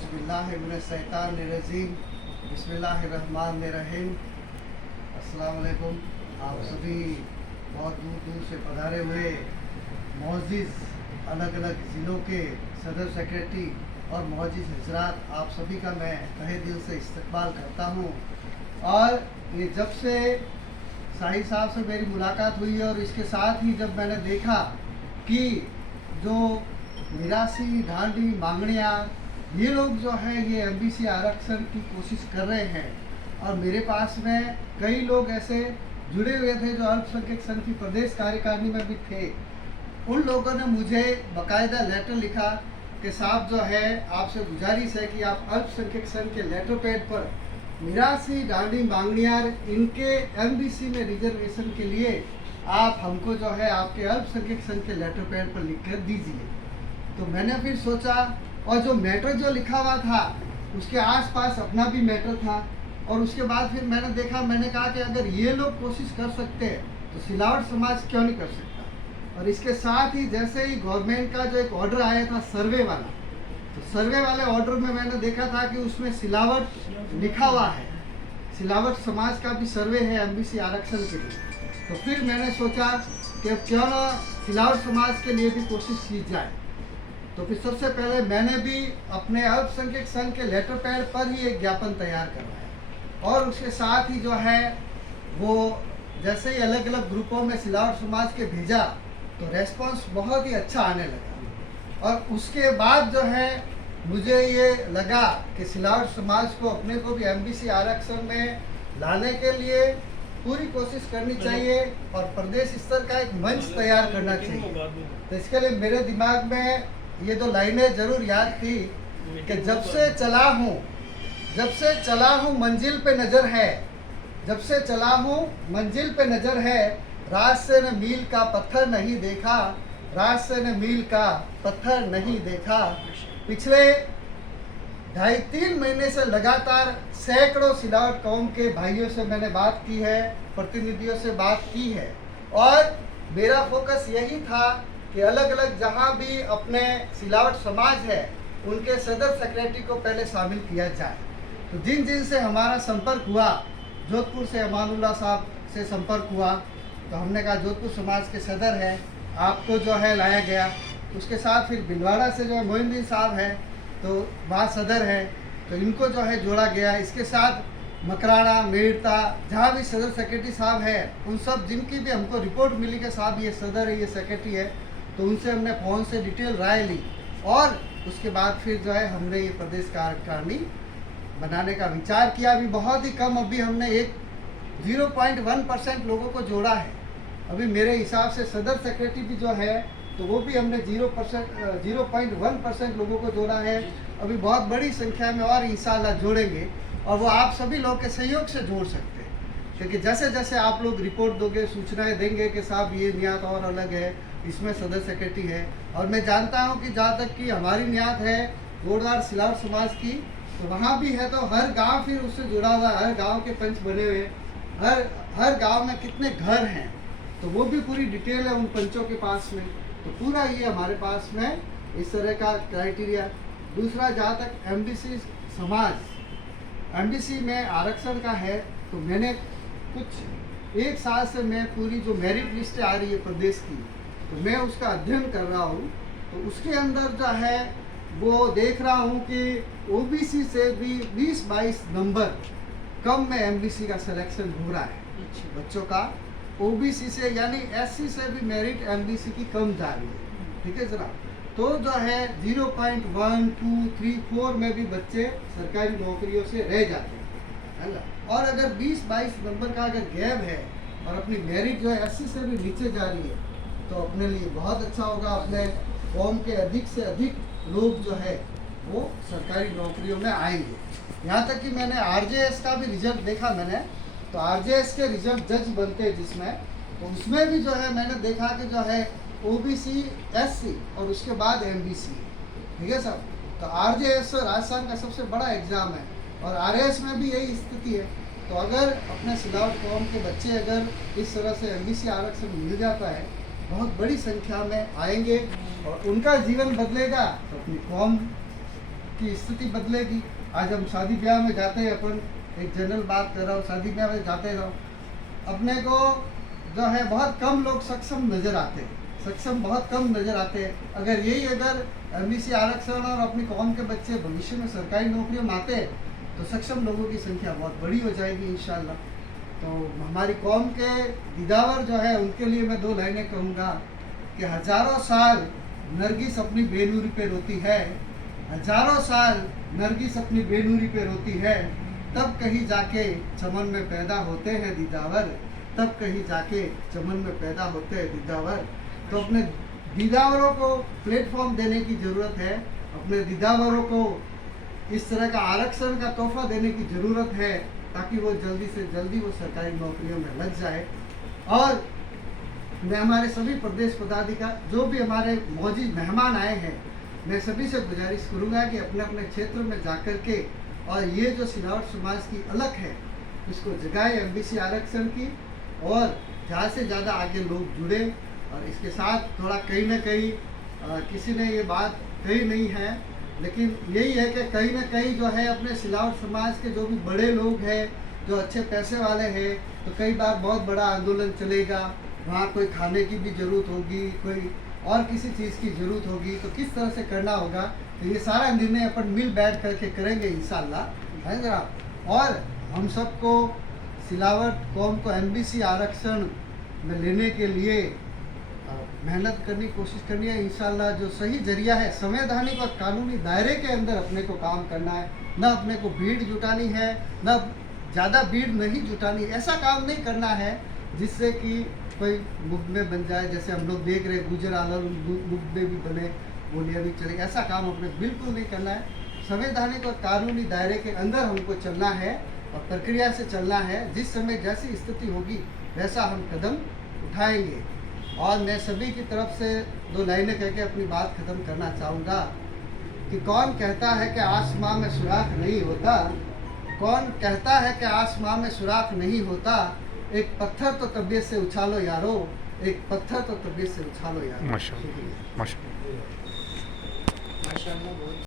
औज़ुबिल्लाहिमिनश्शैतानिर्रजीम बिस्मिल्लाहिर्रहमानिर्रहीम। अस्सलाम वालेकुम। आप सभी बहुत दूर दूर से पधारे हुए मोअज़्ज़िज़ अलग अलग ज़िलों के सदर सेक्रेटरी और मोअज़्ज़िज़ हज़रात, आप सभी का मैं तहे दिल से इस्तकबाल करता हूँ। और ये जब से शाहिद साहब से मेरी मुलाकात हुई और इसके साथ ही जब मैंने देखा कि जो मिरासी ढांडी मांगड़ियाँ ये लोग जो है ये एमबीसी आरक्षण की कोशिश कर रहे हैं, और मेरे पास में कई लोग ऐसे जुड़े हुए थे जो अल्पसंख्यक संघ की प्रदेश कार्यकारिणी में भी थे। उन लोगों ने मुझे बाकायदा लेटर लिखा कि साहब जो है आपसे गुजारिश है कि आप अल्पसंख्यक संघ के लेटर पैड पर मिरासी ढांडी मांगड़ियाँ इनके एमबीसी में रिजर्वेशन के लिए आप हमको जो है आपके अल्पसंख्यक संघ के लेटर पैड पर लिख कर दीजिए। तो मैंने फिर सोचा, और जो मैटर जो लिखा हुआ था उसके आसपास अपना भी मैटर था, और उसके बाद फिर मैंने देखा, मैंने कहा कि अगर ये लोग कोशिश कर सकते हैं तो सिलावट समाज क्यों नहीं कर सकता। और इसके साथ ही जैसे ही गवर्नमेंट का जो एक ऑर्डर आया था सर्वे वाला, तो सर्वे वाले ऑर्डर में मैंने देखा था कि उसमें सिलावट लिखा हुआ है, सिलावट समाज का भी सर्वे है एमबीसी आरक्षण के लिए। तो फिर मैंने सोचा कि क्यों ना सिलावट समाज के लिए भी कोशिश की जाए। तो फिर सबसे पहले मैंने भी अपने अल्पसंख्यक संघ के लेटर पैड पर ही एक ज्ञापन तैयार करवाया, और उसके साथ ही जो है वो जैसे ही अलग अलग ग्रुपों में सिलावट समाज के भेजा तो रेस्पॉन्स बहुत ही अच्छा आने लगा। और उसके बाद जो है मुझे ये लगा कि सिलावट समाज को अपने को भी एमबीसी आरक्षण में लाने के लिए पूरी कोशिश करनी चाहिए और प्रदेश स्तर का एक मंच तैयार करना चाहिए। तो इसके लिए मेरे दिमाग में ये दो लाइनें जरूर याद थी कि जब से चला हूँ मंजिल पे नज़र है, जब से चला हूँ मंजिल पे नज़र है, रात से न मील का पत्थर नहीं देखा, रात से न मील का पत्थर नहीं देखा। पिछले 2.5-3 महीने से लगातार सैकड़ों सिलावट कौम के भाइयों से मैंने बात की है, प्रतिनिधियों से बात की है, और मेरा फोकस यही था कि अलग अलग जहाँ भी अपने सिलावट समाज है उनके सदर सेक्रेटरी को पहले शामिल किया जाए। तो जिन जिन से हमारा संपर्क हुआ, जोधपुर से अमानुल्लाह साहब से संपर्क हुआ, तो हमने कहा जोधपुर समाज के सदर हैं, आपको जो है लाया गया। उसके साथ फिर भिलवाड़ा से जो है मोइनुद्दीन साहब हैं, तो वहाँ सदर हैं, तो इनको जो है जोड़ा गया। इसके साथ मकराना, मेड़ता, जहाँ भी सदर सेक्रेटरी साहब हैं, उन सब जिनकी भी हमको रिपोर्ट मिली कि साहब ये सदर है, ये सेक्रेटरी है, तो उनसे हमने फ़ोन से डिटेल राय ली, और उसके बाद फिर जो है हमने ये प्रदेश कार्यकारिणी बनाने का विचार किया। अभी बहुत ही कम, अभी हमने 0.1% लोगों को जोड़ा है। अभी मेरे हिसाब से सदर सेक्रेटरी भी जो है तो वो भी हमने 0.1% लोगों को जोड़ा है। अभी बहुत बड़ी संख्या में और इंशाल्लाह जोड़ेंगे, और वो आप सभी लोग के सहयोग से जोड़ सकते हैं, क्योंकि जैसे जैसे आप लोग रिपोर्ट दोगे, सूचनाएं देंगे कि साहब ये नियत और अलग है, इसमें सदर सेक्रेटरी है। और मैं जानता हूं कि जहाँ तक कि हमारी नियत है गोड़वार सिलावट समाज की, तो वहाँ भी है, तो हर गांव फिर उससे जुड़ा हुआ, हर गांव के पंच बने हुए, हर गांव में कितने घर हैं, तो वो भी पूरी डिटेल है उन पंचों के पास में। तो पूरा ये हमारे पास में इस तरह का क्राइटेरिया। दूसरा, जहाँ तक एमबीसी समाज, एमबीसी में आरक्षण का है, तो मैंने कुछ 1 साल से मैं पूरी जो मेरिट लिस्ट आ रही है प्रदेश की, तो मैं उसका अध्ययन कर रहा हूँ। तो उसके अंदर जो है वो देख रहा हूँ कि ओबीसी से भी 20-22 नंबर कम में एमबीसी का सिलेक्शन हो रहा है बच्चों का। ओबीसी से यानी एससी से भी मेरिट एमबीसी की कम जा रही है, ठीक है जनाब। तो जो है 0.1, 2, 3, 4 में भी बच्चे सरकारी नौकरियों से रह जाते हैं, है ना। और अगर 20-22 नंबर का अगर गैप है और अपनी मेरिट जो है 80 से भी नीचे जा रही है, तो अपने लिए बहुत अच्छा होगा। अपने कौम के अधिक से अधिक लोग जो है वो सरकारी नौकरियों में आएंगे। यहाँ तक कि मैंने आरजेएस का भी रिजल्ट देखा मैंने, तो आरजेएस के रिजल्ट जज बनते हैं जिसमें, तो उसमें भी जो है मैंने देखा कि जो है ओबीसी, एससी और उसके बाद एमबीसी, ठीक है साहब। तो आरजेएस राजस्थान का सबसे बड़ा एग्ज़ाम है, और आरएएस में भी यही स्थिति है। तो अगर अपने सिलावट कौम के बच्चे अगर इस तरह से एमबीसी आरक्षण मिल जाता है, बहुत बड़ी संख्या में आएंगे और उनका जीवन बदलेगा, तो अपनी कौम की स्थिति बदलेगी। आज हम शादी ब्याह में जाते हैं, अपन एक जनरल बात कर रहा हूँ, शादी ब्याह में जाते हैं अपने को जो है बहुत कम लोग सक्षम नज़र आते हैं, सक्षम बहुत कम नज़र आते हैं। अगर एमबीसी आरक्षण और अपनी कौम के बच्चे भविष्य में सरकारी नौकरियों में आते हैं तो सक्षम लोगों की संख्या बहुत बड़ी हो जाएगी इंशाल्लाह। तो हमारी कौम के दीदावर जो है उनके लिए मैं 2 लाइनें कहूँगा कि हजारों साल नरगिस अपनी बेनूरी पे रोती है, हजारों साल नरगिस अपनी बेनूरी पे रोती है, तब कहीं जाके चमन में पैदा होते हैं दीदावर, तब कहीं जाके चमन में पैदा होते हैं दीदावर। तो अपने दीदावरों को प्लेटफॉर्म देने की ज़रूरत है, अपने दीदावरों को इस तरह का आरक्षण का तोहफा देने की ज़रूरत है ताकि वो जल्दी से जल्दी वो सरकारी नौकरियों में लग जाए। और मैं हमारे सभी प्रदेश पदाधिकारी जो भी हमारे मौजूद मेहमान आए हैं, मैं सभी से गुजारिश करूंगा कि अपने अपने क्षेत्र में जाकर के और ये जो सिलावट समाज की अलग है इसको जगाए एमबीसी आरक्षण की, और ज़्यादा से ज़्यादा आगे लोग जुड़े। और इसके साथ थोड़ा कहीं ना कहीं किसी ने ये बात कही नहीं है, लेकिन यही है कि कहीं ना कहीं जो है अपने सिलावट समाज के जो भी बड़े लोग हैं, जो अच्छे पैसे वाले हैं, तो कई बार बहुत बड़ा आंदोलन चलेगा, वहाँ कोई खाने की भी ज़रूरत होगी, कोई और किसी चीज़ की ज़रूरत होगी, तो किस तरह से करना होगा, तो ये सारा निर्णय अपन मिल बैठ करके करेंगे इंशाल्लाह, है जनाब। और हम सबको सिलावट कौम को एमबीसी आरक्षण में लेने के लिए मेहनत करनी, कोशिश करनी है इंशाल्लाह। जो सही जरिया है, संवैधानिक और कानूनी दायरे के अंदर अपने को काम करना है, न अपने को भीड़ जुटानी है, न ज़्यादा भीड़ नहीं जुटानी, ऐसा काम नहीं करना है जिससे कि कोई मुकदमे बन जाए, जैसे हम लोग देख रहे गुजर आलम मुकदमे भी बने, गोलियाँ भी चले, ऐसा काम अपने बिल्कुल नहीं करना है। संवैधानिक और कानूनी दायरे के अंदर हमको चलना है और प्रक्रिया से चलना है। जिस समय जैसी स्थिति होगी वैसा हम कदम उठाएंगे। और मैं सभी की तरफ से 2 लाइनें कह के अपनी बात ख़त्म करना चाहूँगा कि कौन कहता है कि आसमां में सुराख नहीं होता, कौन कहता है कि आसमां में सुराख नहीं होता, एक पत्थर तो तबीयत से उछालो यारो, एक पत्थर तो तबीयत से उछालो यारो। माशाअल्लाह, माशाअल्लाह।